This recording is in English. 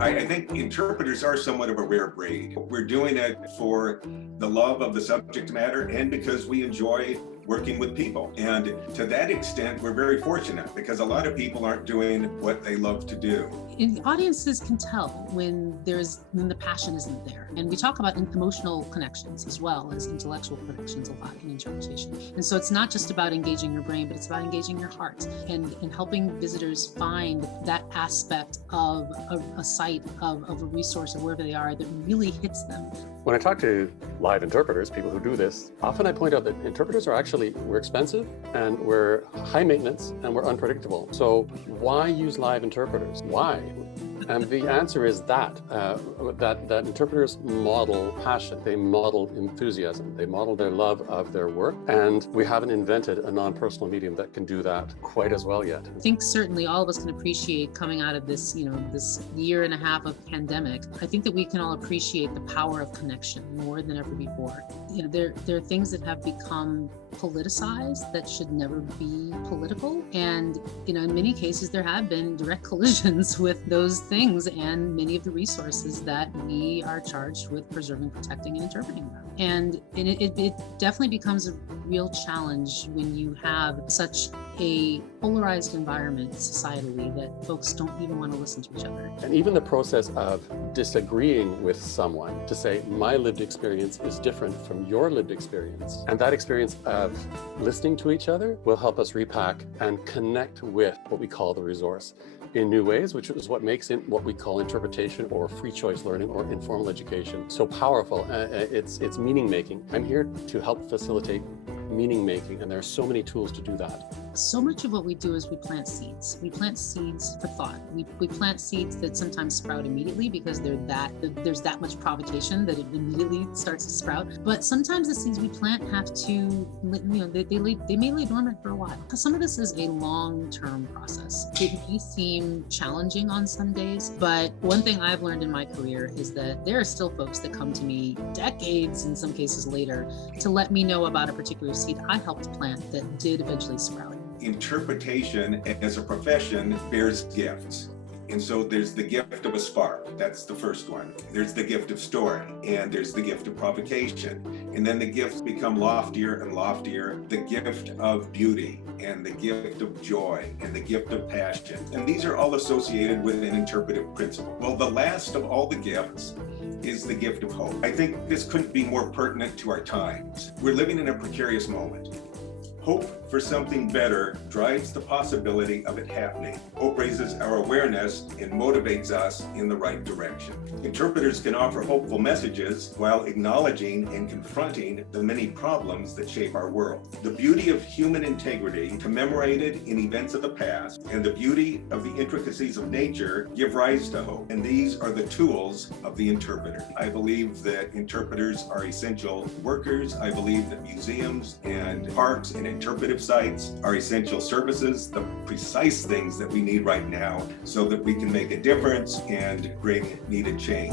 I think interpreters are somewhat of a rare breed. We're doing it for the love of the subject matter and because we enjoy working with people. And to that extent, we're very fortunate because a lot of people aren't doing what they love to do. And audiences can tell when the passion isn't there. And we talk about emotional connections as well as intellectual connections a lot in interpretation. And so it's not just about engaging your brain, but it's about engaging your heart and helping visitors find that aspect of a site, of a resource, or wherever they are, that really hits them. When I talk to live interpreters, people who do this, often I point out that interpreters we're expensive and we're high maintenance and we're unpredictable. So why use live interpreters? Why? And the answer is that interpreters model passion, they model enthusiasm, they model their love of their work, and we haven't invented a non-personal medium that can do that quite as well yet. I think certainly all of us can appreciate coming out of this, this year and a half of pandemic. I think that we can all appreciate the power of connection more than ever before. There are things that have become politicized that should never be political. And, in many cases, there have been direct collisions with those things and many of the resources that we are charged with preserving, protecting, and interpreting them. And it definitely becomes a real challenge when you have such a polarized environment societally that folks don't even want to listen to each other. And even the process of disagreeing with someone to say, my lived experience is different from your lived experience. And that experience of listening to each other will help us repack and connect with what we call the resource in new ways, which is what makes it what we call interpretation or free choice learning or informal education so powerful. It's meaning making. I'm here to help facilitate meaning making, and there are so many tools to do that. So much of what we do is we plant seeds. We plant seeds for thought. We plant seeds that sometimes sprout immediately because there's that much provocation that it immediately starts to sprout. But sometimes the seeds we plant have to, they may lay dormant for a while. Because some of this is a long-term process. It may seem challenging on some days, but one thing I've learned in my career is that there are still folks that come to me decades, in some cases later, to let me know about a particular seed I helped plant that did eventually sprout. Interpretation as a profession bears gifts. And so there's the gift of a spark. That's the first one. There's the gift of story, and there's the gift of provocation. And then the gifts become loftier and loftier. The gift of beauty, and the gift of joy, and the gift of passion. And these are all associated with an interpretive principle. Well, the last of all the gifts is the gift of hope. I think this couldn't be more pertinent to our times. We're living in a precarious moment. Hope for something better drives the possibility of it happening. Hope raises our awareness and motivates us in the right direction. Interpreters can offer hopeful messages while acknowledging and confronting the many problems that shape our world. The beauty of human integrity, commemorated in events of the past, and the beauty of the intricacies of nature give rise to hope. And these are the tools of the interpreter. I believe that interpreters are essential workers. I believe that museums and parks and interpretive sites are essential services, the precise things that we need right now so that we can make a difference and bring needed change.